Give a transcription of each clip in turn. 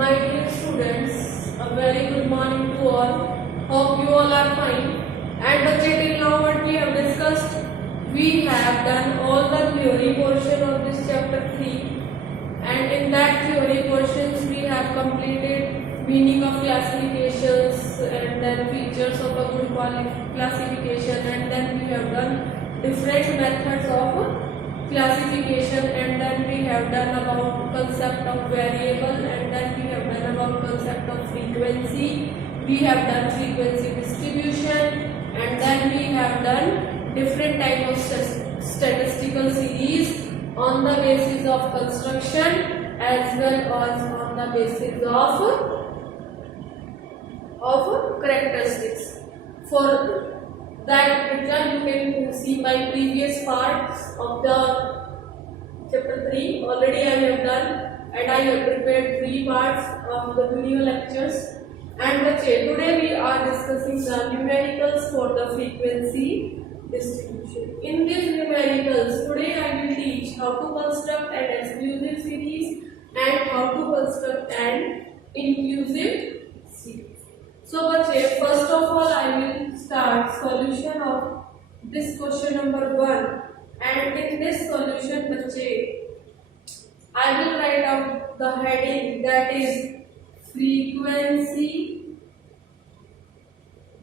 My dear students, a very good morning to all. Hope you all are fine. And till now what we have discussed, we have done all the theory portion of this chapter 3. And in that theory portions we have completed meaning of classifications and then features of a good classification, and then we have done different methods of classification, and then we have done about concept of variable, and then we have done about concept of frequency. We have done frequency distribution, and then we have done different type of statistical series on the basis of construction as well as on the basis of characteristics. For that result you can see my previous parts of the chapter 3 already I have done, and I have prepared 3 parts of the video lectures. And today we are discussing the numericals for the frequency distribution. In these numericals today I will teach how to construct an exclusive series and how to construct an inclusive series. So first of all I will start solution of this question number 1, and in this solution I will write out the heading, that is frequency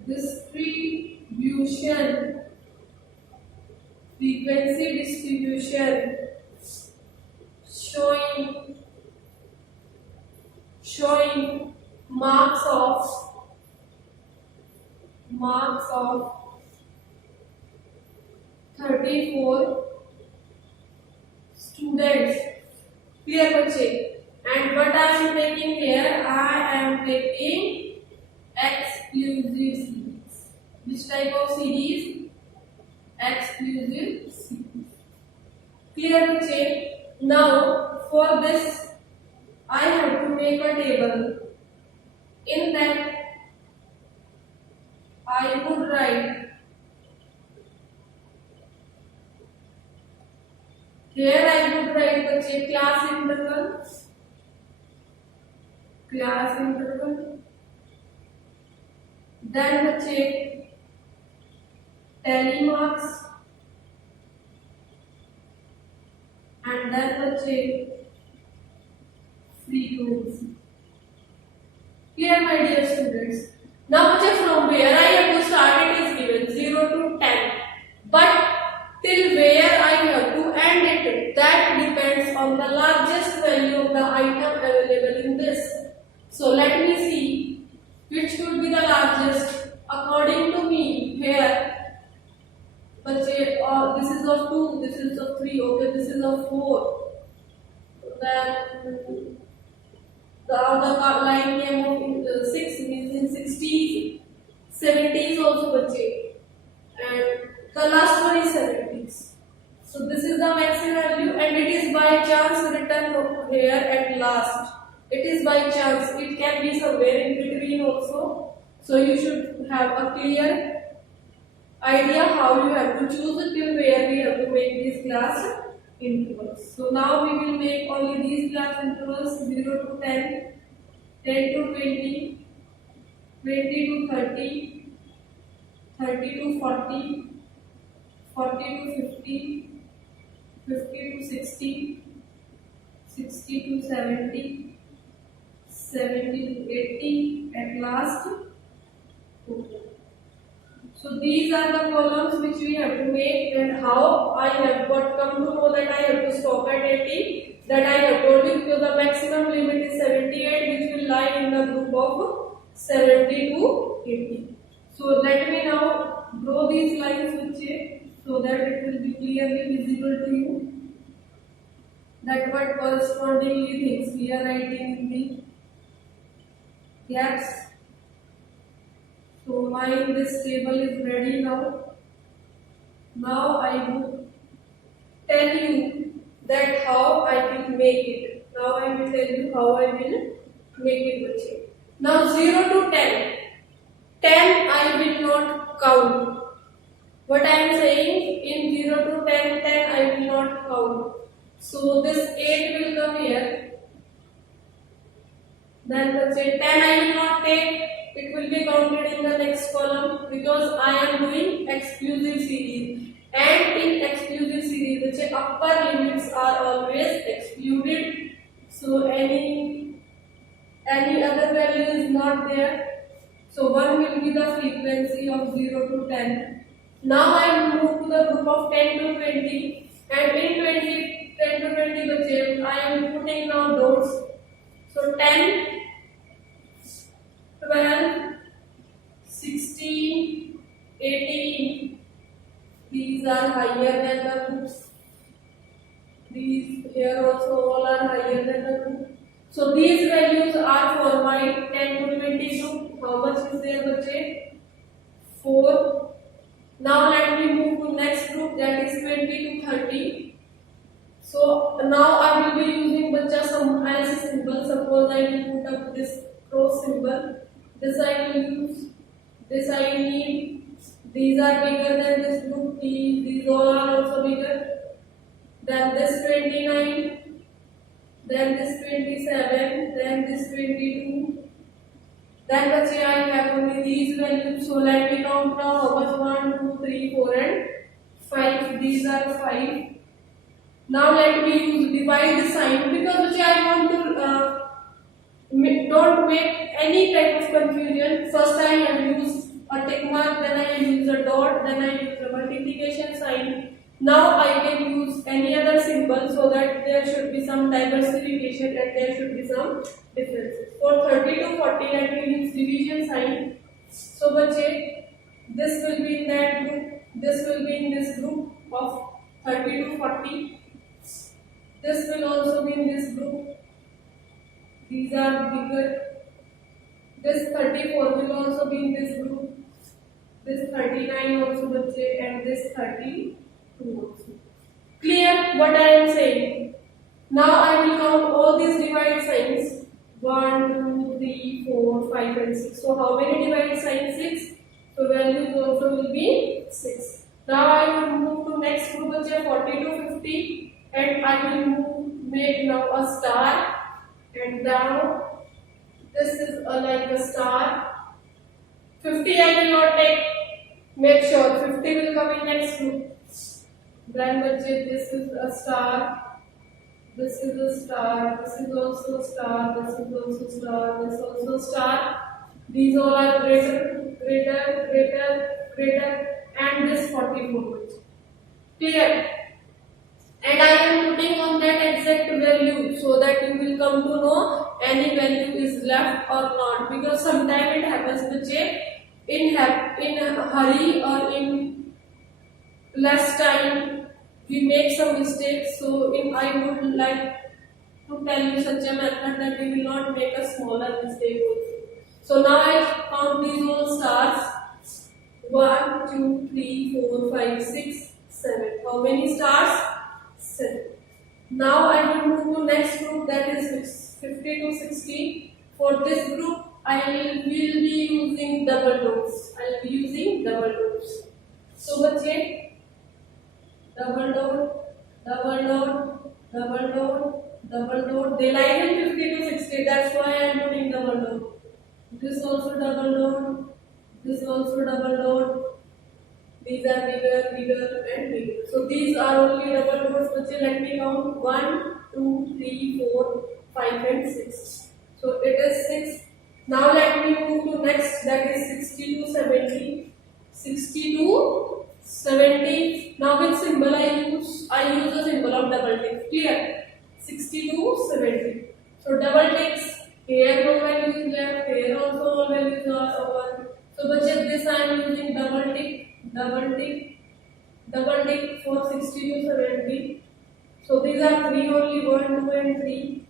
distribution. Frequency distribution showing marks of 34 students. Clear बच्चे? And what I am taking here, I am taking exclusive series. Which type of series? Exclusive series. Clear बच्चे? Now for this I have to make a table. In that I would write, here I would write the class interval, then the tally marks, and then the frequency. Clear, my dear students? Now from where I have to start it is given 0 to 10, but till where I have to end it, that depends on the largest value of the item available in this. So let me see which should be the largest. According to me, here this is of 2, this is of 3, okay, this is of 4. Then the line came of 6 means in 60s, 70s also bache, and the last one is 70s. So this is the maximum value, and it is by chance written here at last. It is by chance. It can be somewhere in between also. So you should have a clear idea how you have to choose it till where we have to make these class intervals. So now we will make only these class intervals 0 to 10, 10 to 20, 20 to 30, 30 to 40, 40 to 50, 50 to 60, 60 to 70, 70 to 80, at last 2. So these are the columns which we have to make, and how I have come to know that I have to stop at 80, that I have told you, because the maximum limit is 78, which will lie in the group of 70 to 80. So let me now draw these lines so that it will be clearly visible to you that what correspondingly things we are writing in the gaps. So this table is ready now. Now I will tell you that how I will make it. Now I will tell you how I will make it. Now 0 to 10. 10 I will not count. What I am saying, in 0 to 10, 10 I will not count. So this 8 will come here. Then let's say 10 I will not take, it will be counted in the next column because I am doing exclusive series. And in exclusive series, the upper limits are always excluded. So any other value is not there. So 1 will be the frequency of 0 to 10. Now I move to the group of 10 to 20. And in 10 to 20 I am putting now dots. So 10, 12, 16, 18, these are higher than the groups. These here also all are higher than the group. So these values are for my 10 to 20 group. How much is there, bache? 4. Now let me move to next group, that is 20 to 30. So now I will be using bacha some else symbol. Suppose I will put up this cross symbol. This I will use. This I need. These are bigger than this group. These all are also bigger. Then this 29. Then this 27. Then this 22. Then let's say I have only these values. So let me count now how much 1, 2, 3, 4 and 5. These are 5. Now let me use divide the sign because I want to don't make any type of confusion. First I will use a tick mark, then I will use a dot, then I use a multiplication sign. Now I can use any other symbol so that there should be some diversification and there should be some differences. For 30 to 40 let me use division sign. So bache, this will be in that group, this will be in this group of 30 to 40. This will also be in this group. These are bigger. This 34 will also be in this group. This 39 also bache, and this 32 also. Clear what I am saying? Now I will count all these divide signs. 1, 2, 3, 4, 5 and 6. So how many divide signs? 6. So values also will be 6. Now I will move to next group, 40 to 50. And I will make now a star, and now this is like a star. 50 I will not take, make sure 50 will come in next group. Then this is a star, this is a star, this is also a star, this is also star, this is also star. These all are greater, and this 44. Clear? And I am putting on that exact value so that you will come to know any value is left or not. Because sometimes it happens in hurry or in less time we make some mistakes. So I would like to tell you such a method that we will not make a smaller mistake also. So now I count these all stars. 1, 2, 3, 4, 5, 6, 7. How many stars? 7. Now I will move to next group, that is 50 to 60. For this group I will be using double dots. I will be using double dots. So bache, double dot, double dot, double dot, double dot. They lie in 50 to 60. That's why I am putting double dot. This also double dot. This also double dot. These are bigger and bigger. So these are only double dots. Let me count 1, 2, 3, 4, 5 and 6. So it is 6. Now let me move to next, that is 60 to 70. 60 to 70. Now which symbol I use? I use the symbol of double tick. Clear? 60 to 70. So double ticks. Here no value is left. Here also all values are over. So this I am using double tick. Double tick for 60 to 70. So these are 3 only, 1, 2 and 3.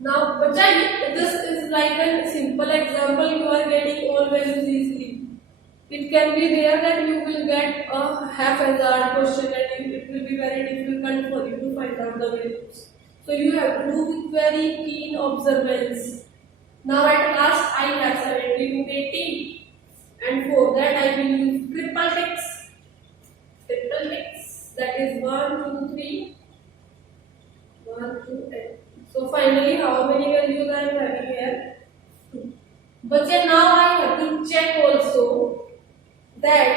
Now this is like a simple example, you are getting all values easily. It can be there that you will get a haphazard question and it will be very difficult for you to find out the values. So you have to do with very keen observance. Now at last I have 70 to 80. And for that I will use triple ticks. Triple ticks. That is 1, 2, 3. 1, 2, and so 5 finally, how many values I am having here? 2. But now I have to check also that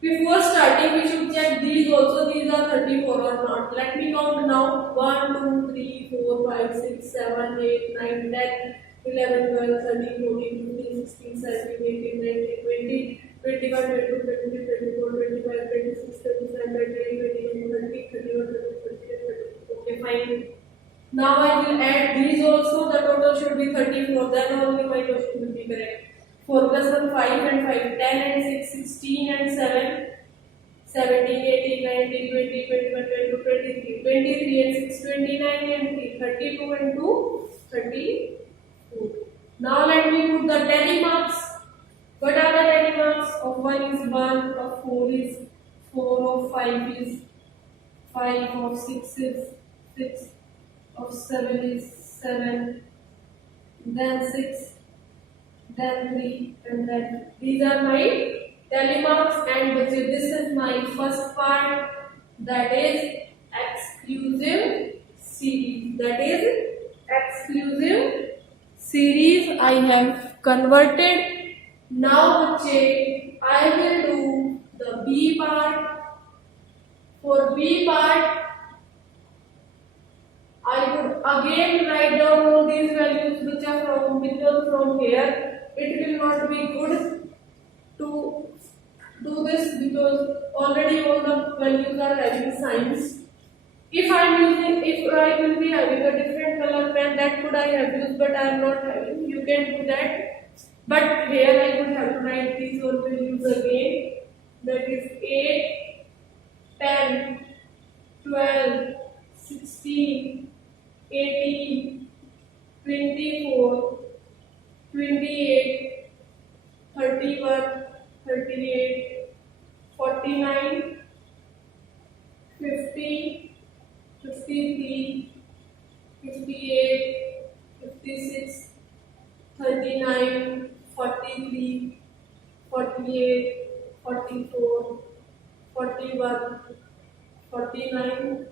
before starting we should check these also. These are 34 or not. Let me count now. 1, 2, 3, 4, 5, 6, 7, 8, 9, 10, 11, 12, 13, 14, 15, 16, 17, 18, 19, 20, 21, 22, 23, 24, 25, 26, 27, 28, 29, 30, 31, 32, 33, 34. Okay, fine. Now I will add these also. The total should be 34. Then only my question will be correct. 4 plus 1, 5 and 5, 10 and 6, 16 and 7, 17, 18, 19, 20, 21, 22, 23, 23 and 6, 29 and 3, 32 and 2, 32. Now let me put the tally marks. What are the tally marks? Of 1 is 1, of 4 is 4, of 5 is 5, of 6 is 6, of 7 is 7, then 6, then 3, and then these are my tally marks. And this is my first part, that is exclusive series. That is exclusive series I have converted. Now I will do the B part. For B part, I would again write down all these values which are from here. It will not be good to do this because already all the values are having signs. If I will be having a different color pen, that could I have used, but I am not having. You can do that. But here I would have to write these all values again. That is 8, 10, 12, 16, 18, 24, 28, 31, 38, 49, 50, 53, 58, 56, 39, 43, 48, 44, 41, 49,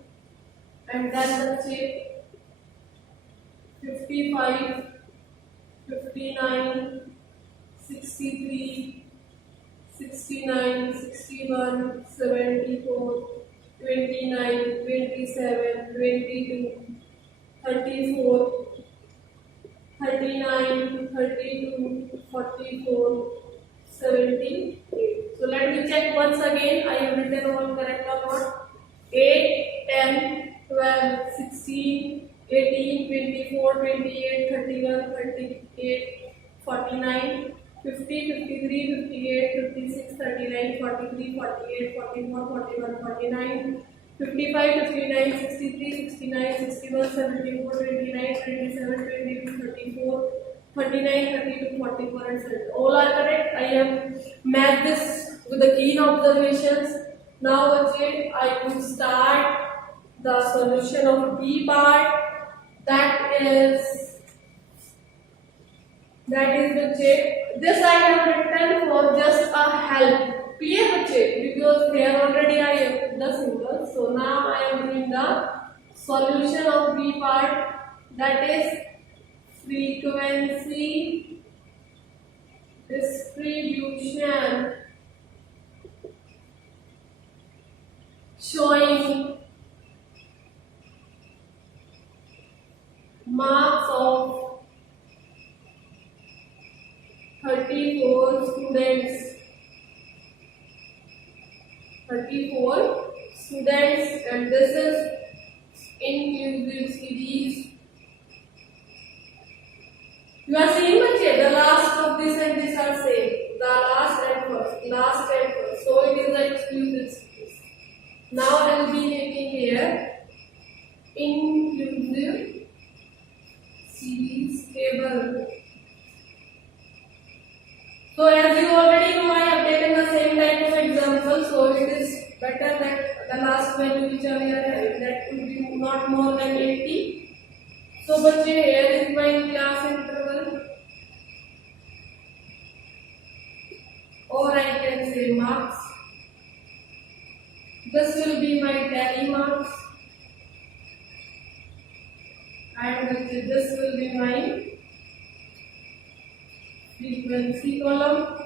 and then the shape 55, 59, 63, 69, 61, 74, 29, 27, 22, 34, 39, 32, 44, 78. So let me check once again. I have written all correct or not. 8, 10, 12, 16, 18, 24, 28, 31, 38, 49, 50, 53, 58, 56, 39, 43, 48, 44, 41, 49, 55, 59, 63, 69, 61, 74, 29, 27, 22, 34, 39, 32, 44 and 30. All are correct. I have mapped this with the keen observations. Now I will start the solution of B part. That is the check. This I have written for just a help. Clear the check because here already I have put the symbol. So now I am doing the solution of B part. That is frequency distribution showing marks of 34 students. 34 students, and this is inclusive series. You are seeing the last of this and this are same. The last and first. So it is an exclusive series. Now I will be making here inclusive series table. So as you already know, I have taken the same type of example. So it is better that the last value which we are having, that will be not more than 80. So बच्चे, here is my class interval, or I can say marks. This will be my tally marks, and this will be my frequency column.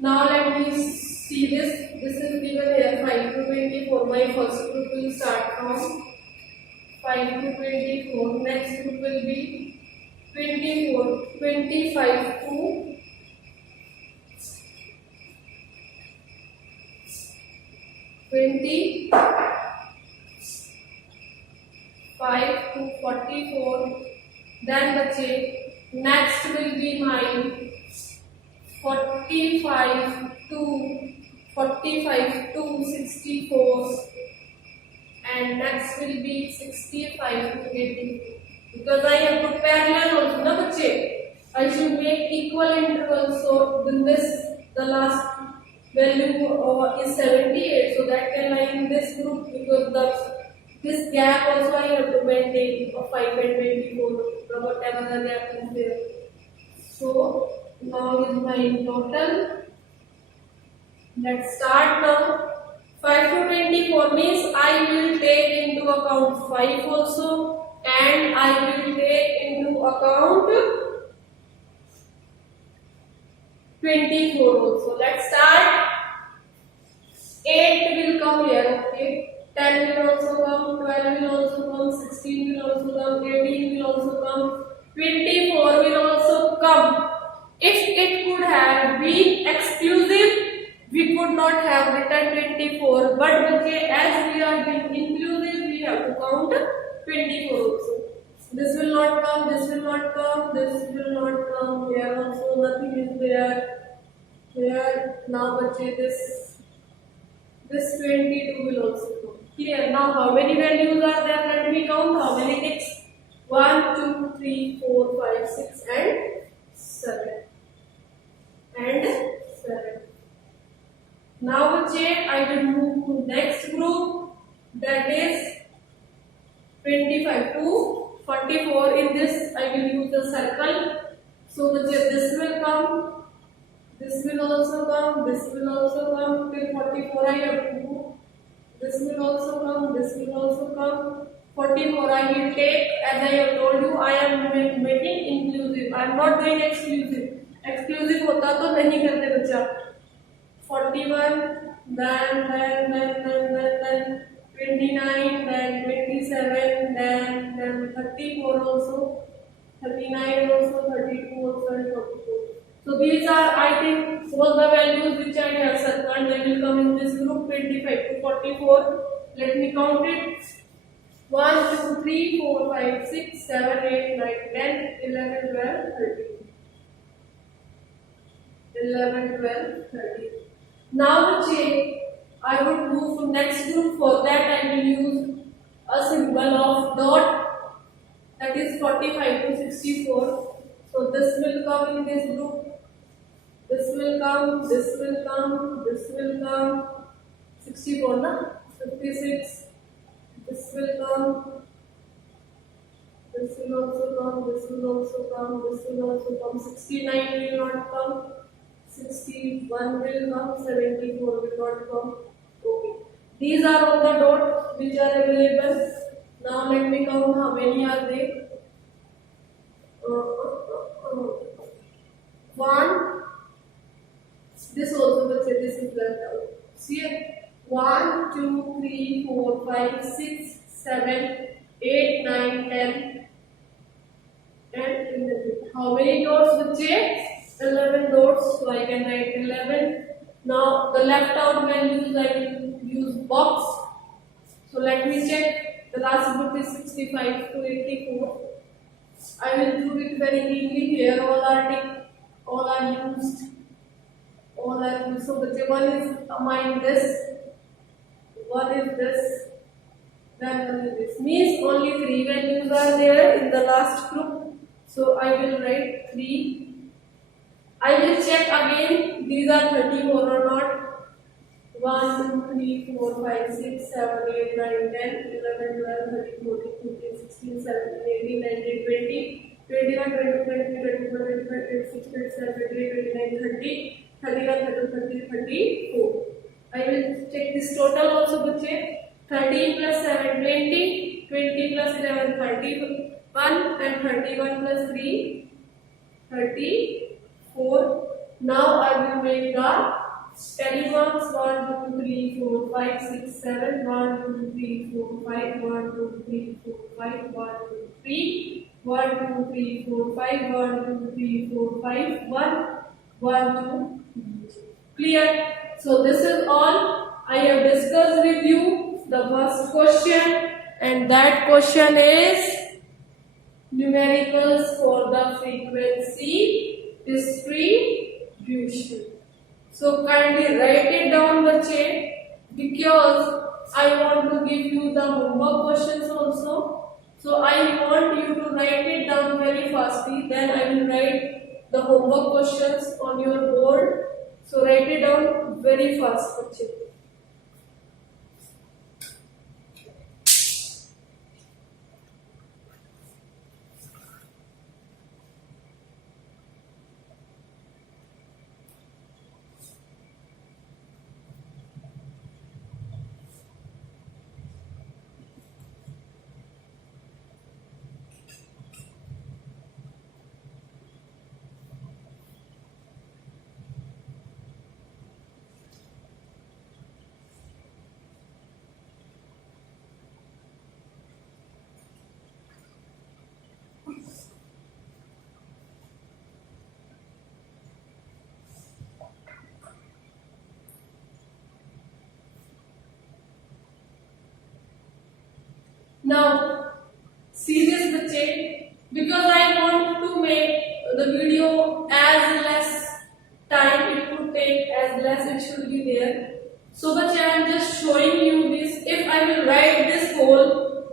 Now let me see this. This is given here 5 to 24. My first group will start from 5 to 24. Next group will be 24, 25 to 25 to 44. Then बचे next will be my 45 to 64, and next will be 65 to 80. Because I have put parallel also, na bache. I should make equal intervals. So then the last value is 78. So that can lie in this group, because this gap also I have to maintain of 5 and 24, whatever the gap is there. So now is my total. Let's start now. 5 to 24 means I will take into account 5 also, and I will take into account 24 also. Let's start. 8 will come here, okay. 10 will also come, 12 will also come, 16 will also come, 18 will also come, 24 will also come. If it could have been exclusive, we could not have written 24, but okay, as we are being inclusive, we have to count 24 also. This will not come, this will not come, this will not come, here also nothing is there. Here, now bache this 22 will also come. Clear? Now how many values are there? Let me count how many ticks. 1, 2, 3, 4, 5, 6 and 7. And 7. Now I will move to next group, that is 25 to 44. In this I will use a circle. So this will come, this will also come, this will also come, till 44 I have to do. This will also come, this will also come. 44 I will take, as I have told you, I am making inclusive. I am not doing exclusive. Exclusive होता तो नहीं करते बच्चा. 41, then 29, then 27, then 34 also, 39 also, 32 also, and 44. So these are, I think, all the values which I have circled. They will come in this group 25 to 44. Let me count it. 1, 2, 3, 4, 5, 6, 7, 8, 9, 10, 11, 12, 13. 11, 12, 13. Now I would move to next group. For that I will use a symbol of dot, that is 45 to 64. So this will come in this group. This will come, this will come, this will come. 64 na? 56. This will come. This will also come, this will also come, this will also come. 69 will not come. 61 will come, 74 will not come. Okay. These are all the dots which are available. Now let me count how many are there. 1. This also, but this is left out. See it? 1, 2, 3, 4, 5, 6, 7, 8, 9, 10, and 11. How many dots with 11 dots, so I can write 11. Now the left out values I will use box. So let me check. The last group is 65 to 84. I will do it very neatly. Here all are ticked, all are used. All are used. So the one is mine this, one is this, then one is this. Means only 3 values are there in the last group. So I will write 3. I will check again, these are 34 or not. 1, 2, 3, 4, 5, 6, 7, 8, 9, 10, 11, 12, 13, 14, 15, 16, 17, 18, 19, 20, 21, 22, 23, 24, 25, 26, 27, 28, 29, 30, 31, 32, 33, 34. I will check this total also, bache. 13 plus 7, 20, 20 plus 11, 30, 1 and 31 plus 3, 34. Now I will make the telegrams 1, 2, 3, 4, 5, 6, 7, 1, 2, 3, 4, 5, 1, 2, 3, 4, 5, 1, 2, 3, 1, 2, 3, 4, 5, 1, 2, 3, 4, 5, 1, 1, 2. Clear? So this is all I have discussed with you. The first question, and that question is numericals for the frequency distribution. So kindly write it down, bache, because I want to give you the homework questions also. So I want you to write it down very fastly. Then I will write the homework questions on your board. So write it down very fast, bache. Now, see this, bache, because I want to make the video as less time it could take, as less it should be there. So, bache, I am just showing you this. If I will write this whole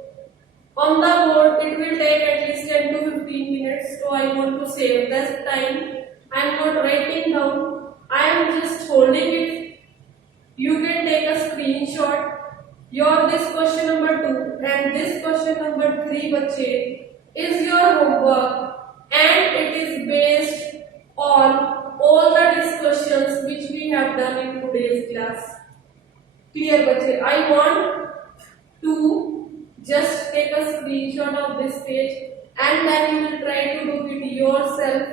on the board, it will take at least 10 to 15 minutes. So, I want to save that time. I am not writing down. I am just holding it. You can take a screenshot. Your this question number 2 and this question number 3, bache, is your homework, and it is based on all the discussions which we have done in today's class. Clear, bache? I want to just take a screenshot of this page and then you will try to do it yourself.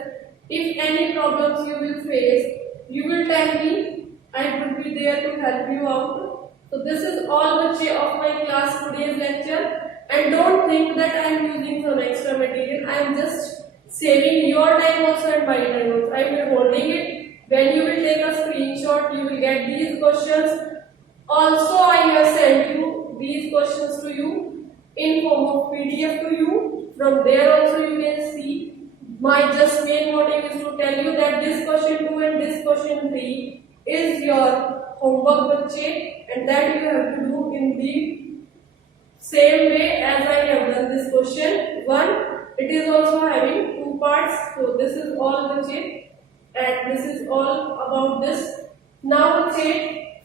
If any problems you will face, you will tell me. I will be there to help you out. So this is all, bache, of my class today's lecture. And don't think that I am using some extra material. I am just saving your time also and my time also. I am holding it. When you will take a screenshot, you will get these questions. Also, I have sent you these questions to you in form of PDF to you. From there also you can see. My just main motive is to tell you that this question 2 and this question 3 is your homework, bache, and that you have to do in the same way as I have done this question 1. It is also having 2 parts. So this is all, bache, and this is all about this. Now, bache,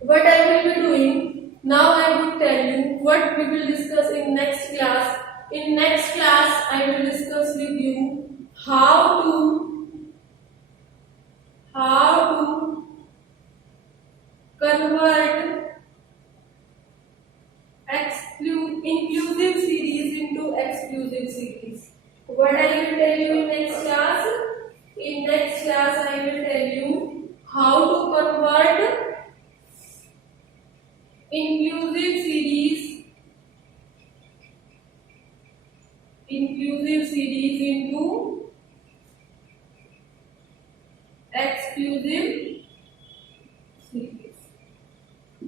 what I will be doing, now I will tell you what we will discuss in next class. In next class, I will discuss with you how to convert inclusive series into exclusive series. What I will tell you in next class? In next class, I will tell you how to convert inclusive series into exclusive series.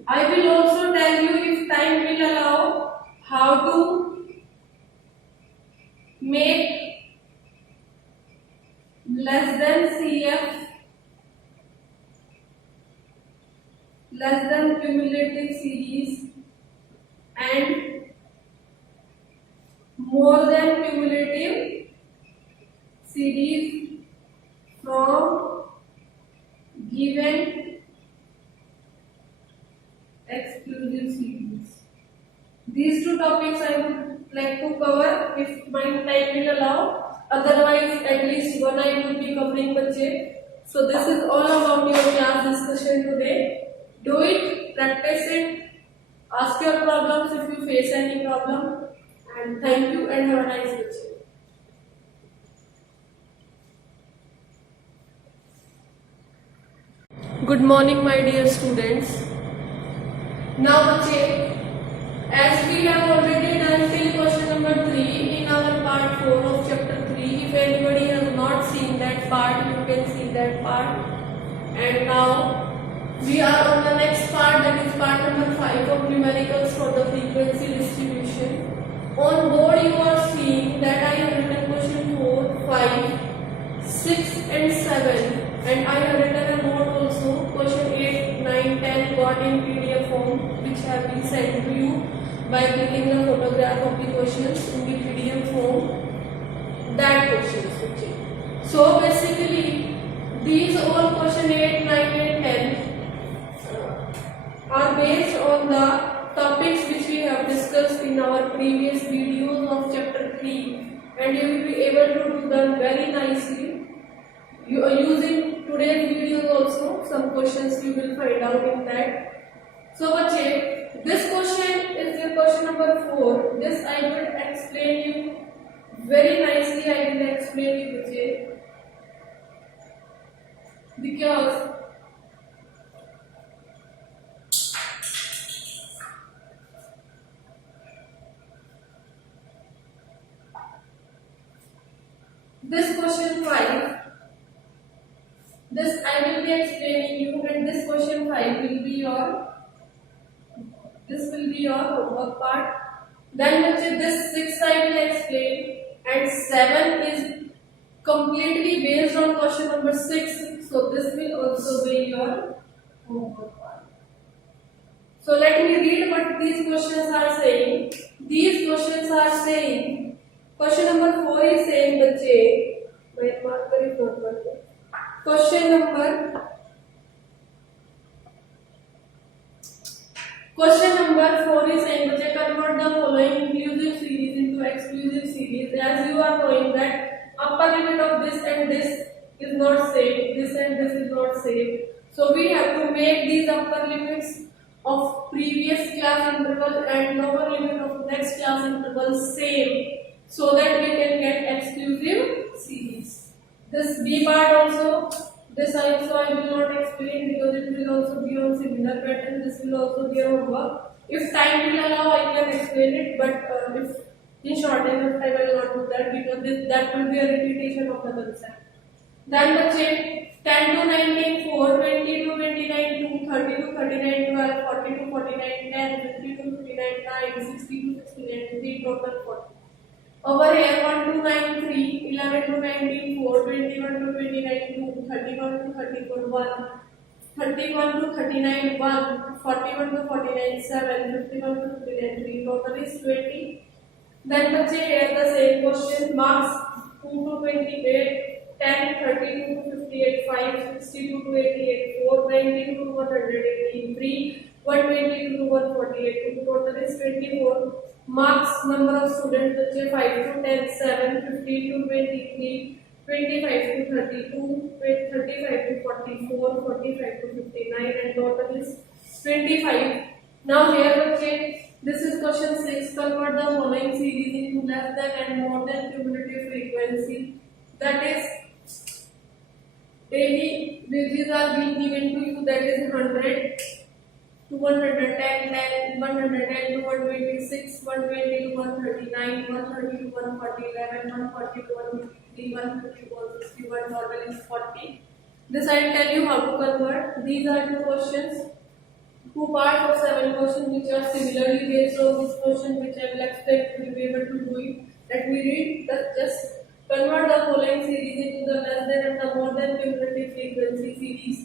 I will also tell you, if time will allow, how to make less than CF, less than cumulative series, and more than cumulative series from given exclusive series. These 2 topics I would like to cover if my time will allow. Otherwise, at least one I will be covering, bache. So this is all about your class discussion today. Do it, practice it, ask your problems if you face any problem, And thank you and have a nice day. Good morning, my dear students. Now, बच्चे, as we have already done till question number 3 in our part 4 of chapter 3, if anybody has not seen that part, you can see that part. And now we are on the next part, that is part number 5 of numericals for the frequency distribution. On board you are seeing that I have written question 4, 5, 6 and 7, and I have written a note also, question 8, 9, 10 got in PDF form, which have been sent to you by clicking the photograph of the questions in the PDF form, that questions. Okay. So basically these all question 8, 9 and 10 are based on the topics which we have discussed in our previous videos of chapter 3, and you will be able to do them very nicely. You are using today's videos also, some questions you will find out in that. So bache, this question is the question number 4. This I will explain you very nicely. I will explain you bache, because this question 5, this I will be explaining you, and this question 5 will be your homework part. Then this 6 I will explain, and 7 is completely based on question number 6. So this will also be your homework part. So let me read what these questions are saying. These questions are saying, question number 4 is saying बच्चे, मैं marker is not working. Question number 4 is saying बच्चे, convert the following inclusive series into exclusive series. As you are knowing that upper limit of this and this is not same, this and this is not same. So we have to make these upper limits of previous class interval and lower limit of next class interval same, so that we can get exclusive series. This B part also, this also I will not explain because it will also be on similar pattern. This will also be a homework. If time will allow, I can explain it, but if in short enough time I will not do that, because that will be a repetition of the concept. Then बच्चे 10 to 19 4, 20 to 29 2, 30 to 39 12, 40 to 49 10, 50 to 59 9, 60 to 69 3, total 40. Over here 1 to 9 3, 11 to 19 4, 21 to 29 2, 31 to 34 1, 31 to 39 1, 41 to 49 7, 51 to 59 3, total is 20. Then बच्चे here the same question, marks 2 to 28, 10, 32 to 58, 5, 62 to 88, 4, 90 to 118, 3, 120 to 148, total is 24. Marks, number of students, 5 to 10, 7, 15 to 23, 25 to 32, 35 to 44, 45 to 59, and total is 25. Now here, this is question 6. Convert the following series into less than and more than cumulative frequency. That is, daily wages are being given to you, that is 100 to 110, 10, 110 to 126, 120 to 139, 130 to 140, 11, 140 to 153, 150 to 161, total is 40. This I will tell you how to convert. These are two questions, two parts of 7 questions which are similarly based on this question, which I will expect you will be able to do it. Let me read. Just convert the following series into the less than and the more than cumulative frequency series.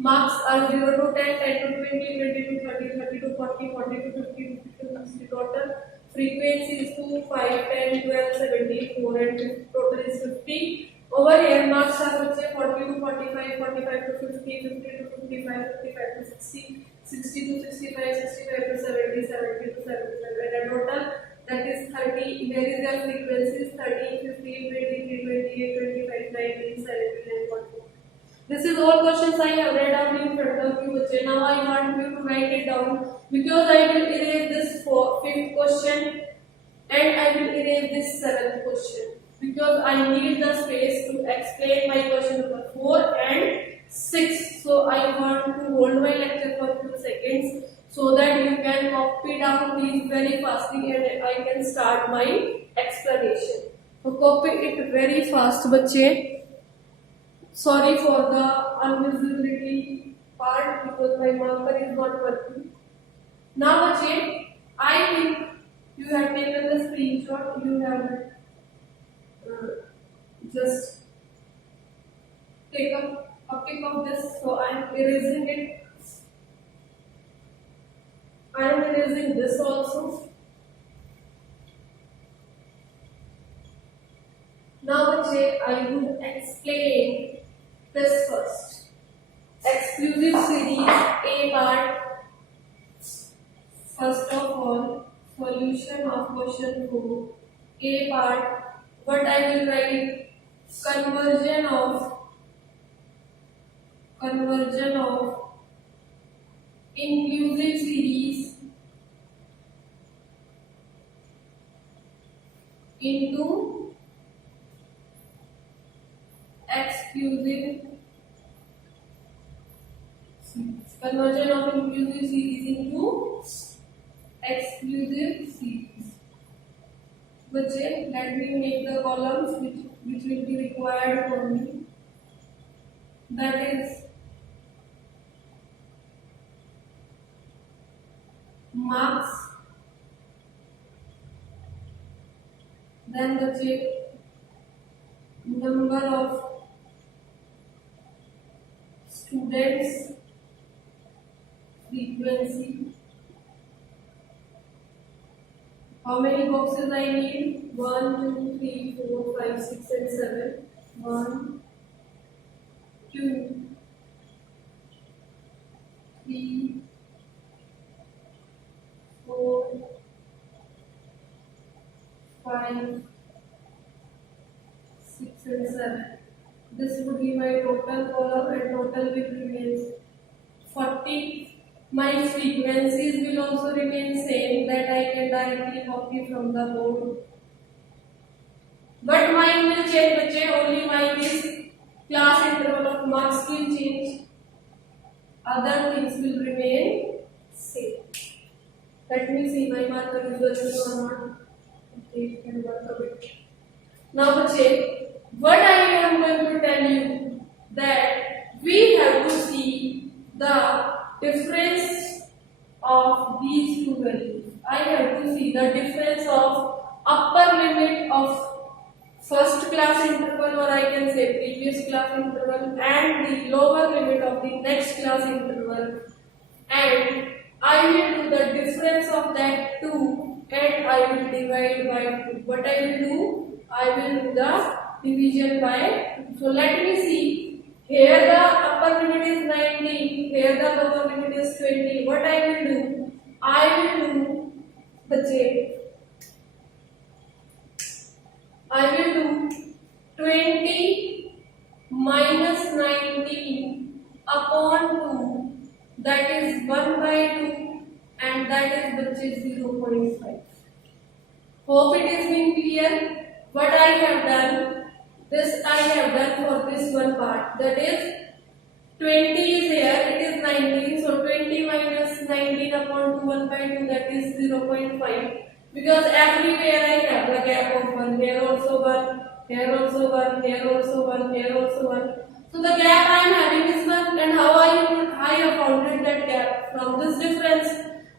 Marks are 0 to 10, 10 to 20, 20 to 30, 30 to 40, 40 to 50, 50 to 60 total. Frequency is 2, 5, 10, 12, 17, 4 and total is 50. Over here marks are 40 to 45, 45 to 50, 50 to 55, 55 to 60, 60 to 65, 65 to 70, 70 to 75 and total that is 30. There is their frequencies 30, 15, 23, 28, 25, 19, 17 and 40. This is all questions I have read out in front of you. Now I want you to write it down because I will erase this fifth question and I will erase this 7th question because I need the space to explain my question number 4 and 6. So I want to hold my lecture for few seconds so that you can copy down these very fastly and I can start my explanation. So copy it very fast, बच्चे. Sorry for the unvisibility part because my marker is not working. Now, बच्चे, I think you have taken the screenshot. You have just take a pic of this. So I am erasing it. I am erasing this also. Now, बच्चे, I will explain this first. Exclusive series A part. First of all, solution of question 4. A part. What I will write? Conversion of inclusive series into exclusive. Conversion of inclusive series into exclusive series. Bachche, let me make the columns which will be required for me. That is marks. Then bachche, number of students, frequency. How many boxes I need? 1, 2, 3, 4, 5, 6 and 7. 1, 2, 3, 4, 5, 6 and 7. This would be my total column and total will remain 40. My frequencies will also remain same that I can directly copy from the board. But mine will change, बच्चे. Only mine is class interval of marks will change. Other things will remain same. Let me see my marker is working or not. Okay, it can work a bit. Now, बच्चे, what I am going to tell you that we have to see the difference of these two values. I have to see the difference of upper limit of first class interval, or I can say previous class interval, and the lower limit of the next class interval, and I will do the difference of that two and I will divide by 2. What I will do? I will do the division by 2. So let me see. Here the upper limit is 90, here the lower limit is 20. What I will do? I will do, I will do 20 minus 19 upon 2, that is 1 by 2, and that is 0.5. Hope it is being clear. What I have done? This I have done for this one part, that is 20 is here, it is 19, so 20 minus 19 upon 2, 1 by 2, that is 0.5, because everywhere I have the gap of 1, here also 1, here also 1, here also 1, here also 1, so the gap I am having is 1, and how I have founded that gap from this difference.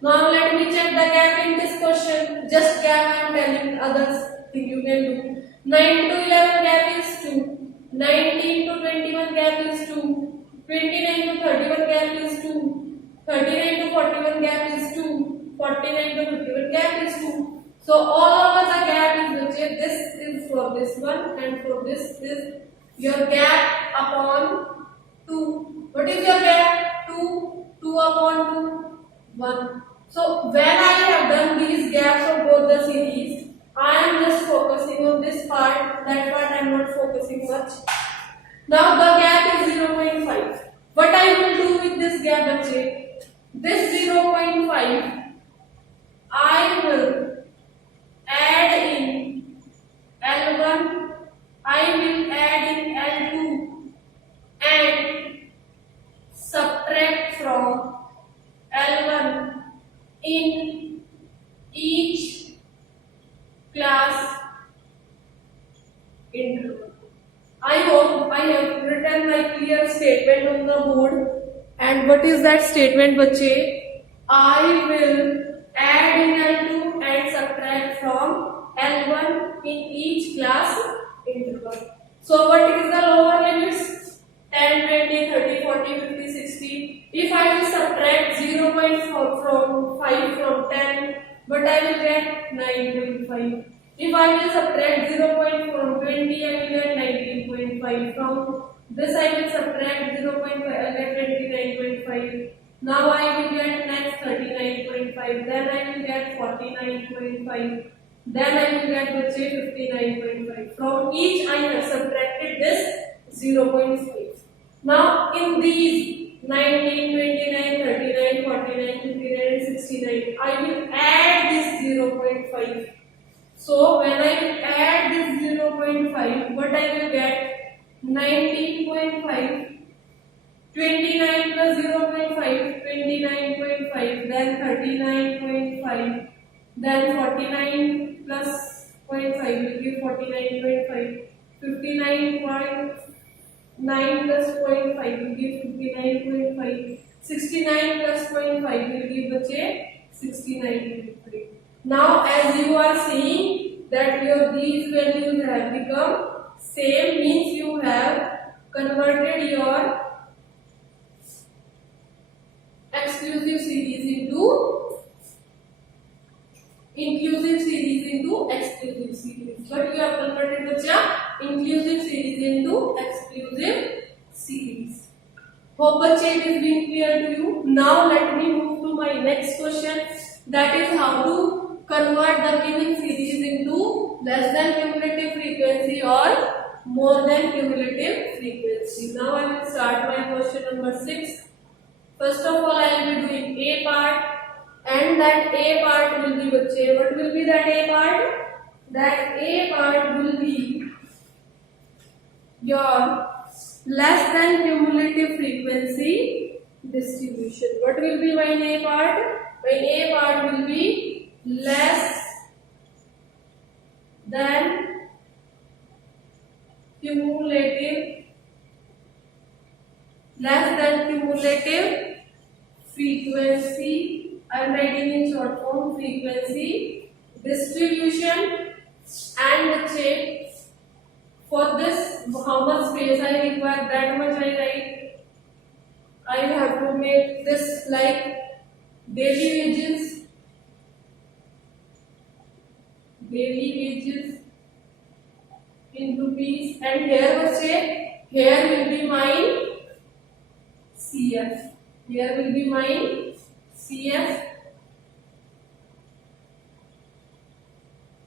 Now let me check the gap in this question, just gap I am telling, others thing you can do. 9 to 11 gap is 2, 19 to 21 gap is 2, 29 to 31 gap is 2, 39 to 41 gap is 2, 49 to 51 gap is 2. So all over the gap is this is for this one and for this is your gap upon 2. What is your gap? 2, 2 upon 2, 1. So when I have done these gaps of both the series, I am just focusing on this part, that part I am not focusing much. Now the gap is 0.5. What I will do with this gap, bache? This 0.5, I will add will add in L2 and subtract from L1 in each class interval. I hope I have written my clear statement on the board. And what is that statement, bache? I will add in L2 and subtract from L1 in each class interval. So what is the lower limits? 10, 20, 30, 40, 50, 60. If I will subtract 0.4 from 5 from 10, but I will get 9.5. If I will subtract 0.4 from 20, I will get 19.5. From this I will subtract 0.5, I get 29.5. Now I will get next 39.5. Then I will get 49.5. Then I will get the 59.5. From each I have subtracted this 0.5. Now in these 19, 29, 39, 49, 59 and 69, I will add this 0.5. So when I add this 0.5, what I will get? 19.5, 29 plus 0.5, 29.5, then 39.5, then 49 plus 0.5 will give 49.5, 59.9 plus 0.5 will give 59.5, 69 plus 0.5 will give 69.5. Now as you are seeing that these values have become same, means you have converted your exclusive series into inclusive series into exclusive series. But you have converted inclusive series into exclusive series. Hope it is being clear to you. Now let me move to my next question, that is how to convert the given series into less than cumulative frequency or more than cumulative frequency. Now I will start my question number 6. First of all, I will be doing A part, and that A part will be what will be that A part? That A part will be your less than cumulative frequency distribution. What will be my A part? My A part will be less than cumulative frequency. I am writing in short form frequency distribution, and check for this how much space I require, that much I write. I have to make this like daily wages in rupees, and here will be my CF. Here will be my CF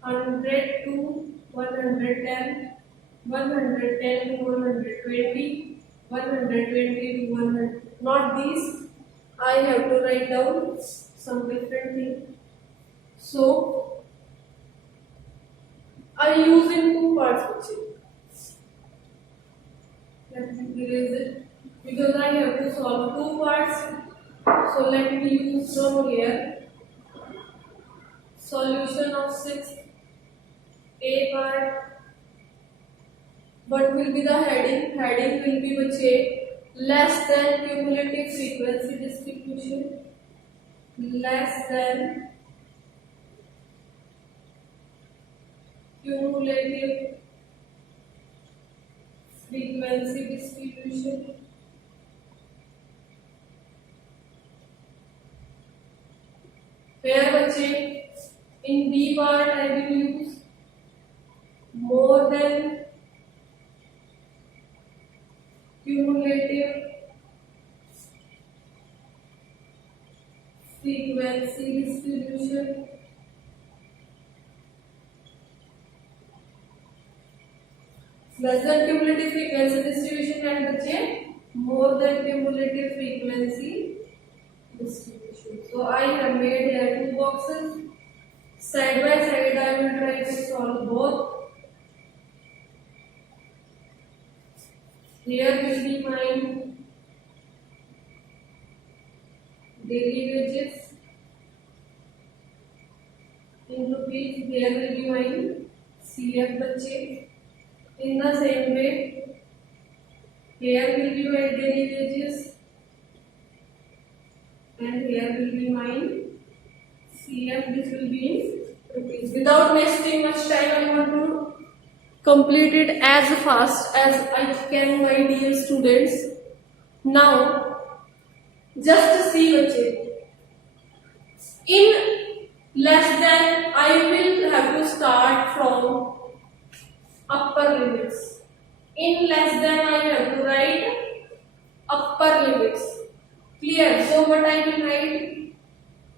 100 to 110, 110 to 120, 120 to 100. Not these. I have to write down some different thing. So I use in two parts. Let me erase it because I have to solve two parts. So let me use from here. Solution of 6 A part. What will be the heading? Heading will be less than cumulative frequency distribution. Less than cumulative frequency distribution. Here in B part I will use more than cumulative frequency distribution. Less than cumulative frequency distribution and more than cumulative frequency distribution. So I have made here two boxes. Side by side I will try to solve both. Here will be my daily wages in rupees. Here will be my CF बच्चे. In the same way, here will be my daily wages and here will be my CF. This will be in rupees. Without wasting much time, I want to complete it as fast as I can, my dear students. Now, just see बच्चे. In less than, I will have to start from upper limits. In less than, I have to write upper limits. Clear? So what I will write?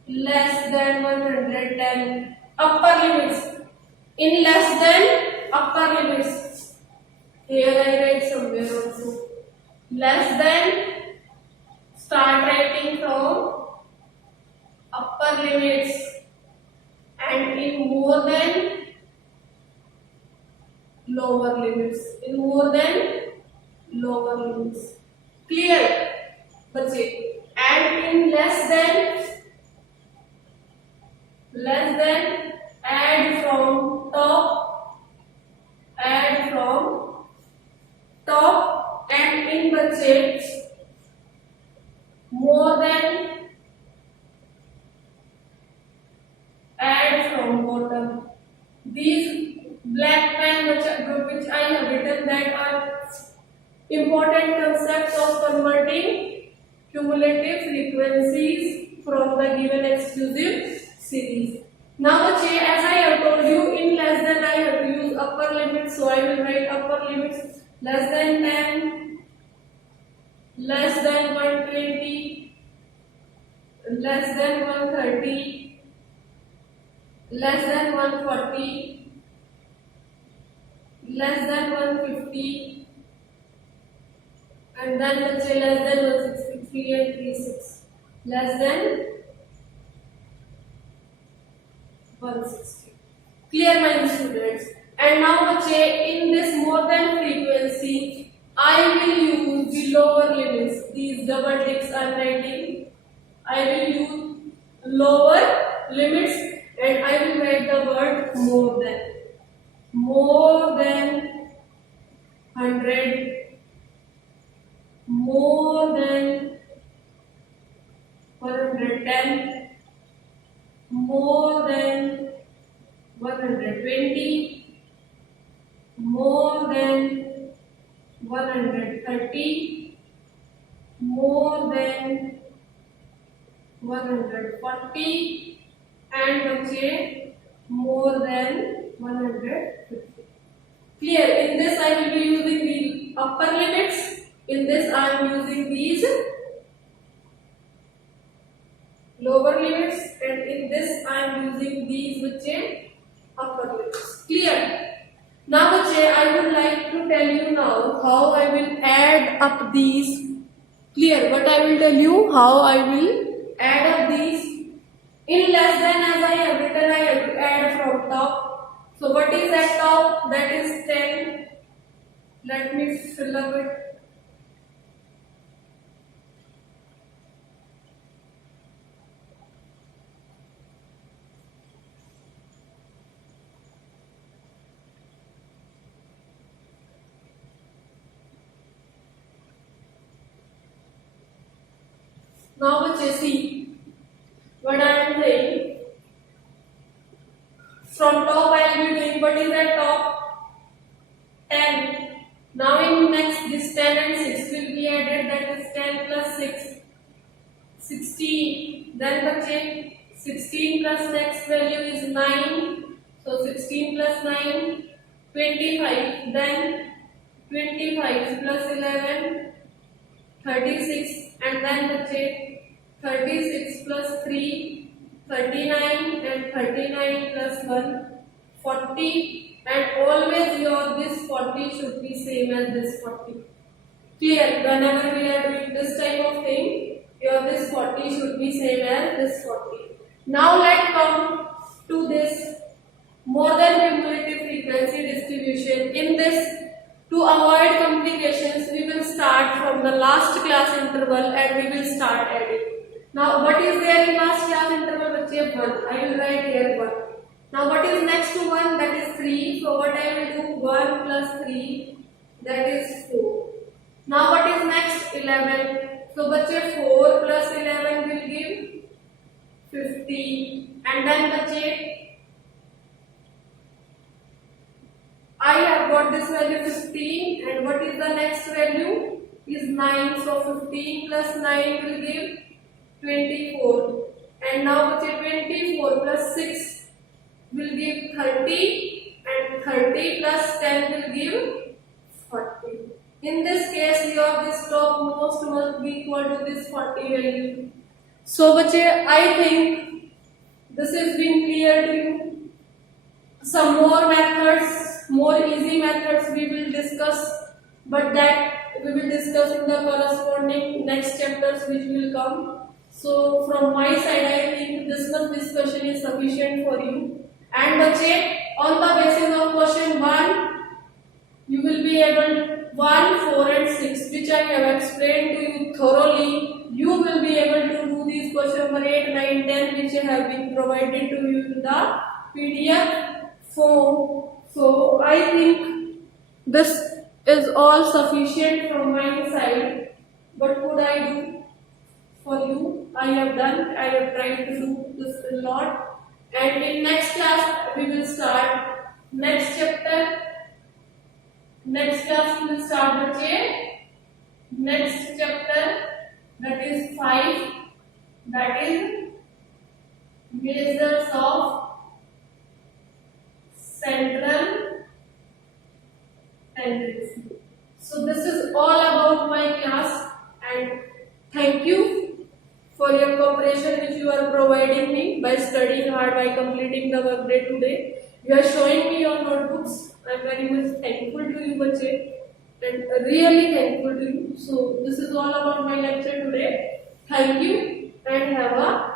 Less than 110. Upper limits. In less than, upper limits. Here I write somewhere also. Less than, start writing from upper limits, and in more than, lower limits. In more than, lower limits. Clear बच्चे? And in less than, add from top, and in बच्चे more than, add from bottom. These black pen which I have written, that are important concepts of converting cumulative frequencies from the given exclusive series. Now, as I have told you, in less than, I have to use upper limits, so I will write upper limits less than 10, less than 120, less than 130, less than 140, less than 150, and then let's say less than 163 and 36, less than 160. Clear, my students? And now in this more than frequency, I will use the lower limits. These double ticks I am writing. I will use lower limits, and I will write the word more than. More than 100, more than 110, more than 120, more than 130, more than 140, and more than 150. Clear? In this I will be using the upper limits. In this I am using these lower limits, and in this I am using these upper limits. Clear? Now I would like to tell you now how I will add up these. Clear? But I will tell you how I will add up these. In less than, as I have written, I have to add from top. So what is at top? That is 10. Let me fill up it. Now see what I am saying. From top I will be doing what is at top? 10. Now in next, this 10 and 6 will be added, that is 10 plus 6, 16. Then 16 plus next value is 9. So 16 plus 9, 25. Then 25 plus 11, 36. And then 36 plus 3, 39, and 39 plus 1, 40, and always this 40 should be same as this 40. Clear? Whenever we are doing this type of thing, this 40 should be same as this 40. Now let's come to this more than cumulative frequency distribution. In this, To avoid complications, we will start from the last class interval and we will start adding. Now, what is there in last class interval? 1. I will write here 1. Now, what is next to 1? That is 3. So, what I will do? 1 plus 3, that is 4. Now, what is next? 11. So, 4 plus 11 will give 15. And then I have got this value 15, and what is the next value? Is 9. So 15 plus 9 will give 24. And now 24 plus 6 will give 30, and 30 plus 10 will give 40. In this case, your this topmost must be equal to this 40 value. So I think this is being clear to you. Some more methods, more easy methods we will discuss, but that we will discuss in the corresponding next chapters which will come. So from my side, I think this much discussion is sufficient for you. And on the basis of question 1, you will be able 1, 4 and 6, which I have explained to you thoroughly. You will be able to do these question number 8, 9, 10 which have been provided to you in the PDF form. So I think this is all sufficient from my side. What could I do for you? I have done. I have tried to do this a lot. And in next class we will start next chapter. Next class we will start next chapter, that is 5. That is measures of central tendency. So this is all about my class, and thank you for your cooperation which you are providing me by studying hard, by completing the work day today. You are showing me your notebooks. I am very much thankful to you, bache, and really thankful to you. So this is all about my lecture today. Thank you and have a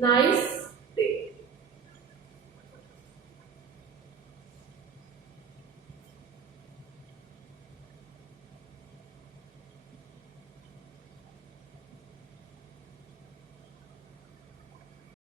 nice